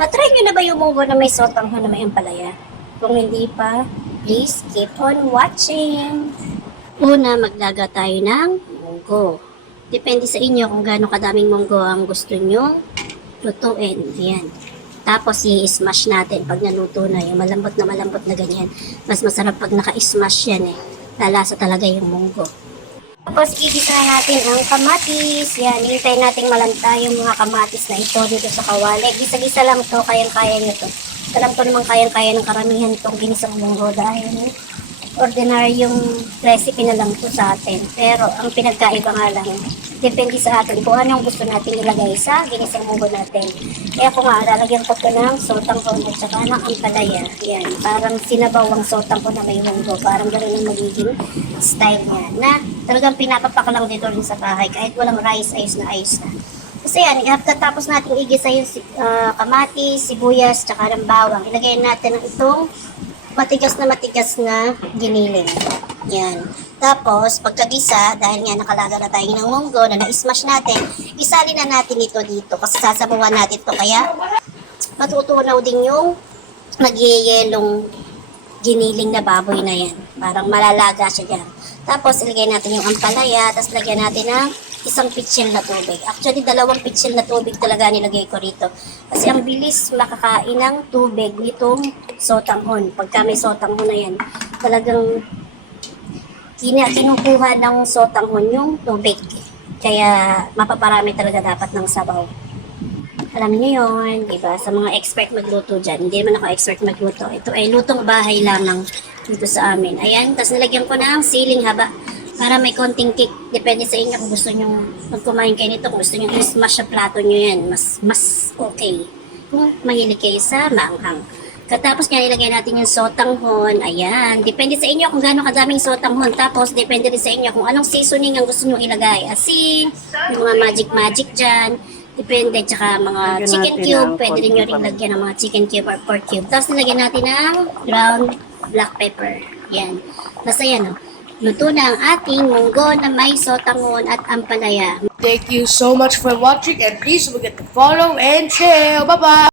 Na-try nyo na ba yung munggo na may sotanghon na may ampalaya? Kung hindi pa, please keep on watching. Una, maglaga tayo ng munggo. Depende sa inyo kung gaano kadaming munggo ang gusto nyo lutuin. Ayan. Tapos, i-smash natin pag naluto na. Yung malambot na ganyan. Mas masarap pag naka-smash yan eh. Lalasa talaga yung munggo. Tapos, igisa natin ang kamatis. Yan, hintayin natin malanta yung mga kamatis na ito dito sa kawali. Gisa-gisa lang to, kayang-kaya nyo to. Alam ko naman kayang-kaya ng karamihan itong ginisang munggo dahil ordinary yung recipe na lang to sa atin. Pero, ang pinagkaiba nga lang, depende sa atin kung anong gusto natin ilagay sa ginisang munggo natin. Kaya kung nga, lalagyan ko ito ng sotanghon at saka ng ampalaya. Yan, parang sinabaw ang sotanghon na may munggo. Parang gano'n ang magiging style niya. Na talagang pinapapak lang dito rin sa bahay. Kahit walang rice, ayos na ayos na. Kasi yan, tapos natin igisa yung kamatis, sibuyas, tsaka ng bawang. Ilagay natin ang itong matigas na giniling. Yan. Tapos, pagkagisa, dahil nga nakalaga na tayo ng munggo na na-smash natin, isali na natin ito dito kasi sasabawan natin ito. Kaya, matutunaw din yung nagyayelong giniling na baboy na yan. Parang malalaga siya dyan. Tapos, ilagay natin yung ampalaya, tapos lagyan natin ng isang pitsil na tubig. Actually, 2 pitsil na tubig talaga nilagay ko rito. Kasi ang bilis makakain ng tubig nitong sotanghon. Pagka may sotanghon na yan, talagang kinukuha ng sotanghon yung tubig. Kaya mapaparami talaga dapat ng sabaw. Alam niyo yun, di ba? Sa mga expert magluto dyan. Hindi naman ako expert magluto. Ito ay lutong bahay lamang dito sa amin. Ayan, tapos nilagyan ko ng siling haba para may konting kick. Depende sa inyo kung gusto nyo magkumain kayo nito. Kung gusto nyo i-smash sa plato nyo yan, mas okay. Kung mahilig kayo sa maanghang. Katapos nga nilagay natin yung sotanghon. Ayan. Depende sa inyo kung gaano kadaming sotanghon. Tapos, depende rin sa inyo kung anong seasoning ang gusto nyo ilagay. Asin, yung mga magic dyan. Depende. Tsaka mga chicken cube. Pwede rin nyo rin lagyan ng mga chicken cube or pork cube. Tapos, nilagyan natin ng ground black pepper. Yan. Basta yan, luto na ang ating munggo na may sotanghon at ampalaya. Thank you so much for watching and please don't forget to follow and share. Bye-bye!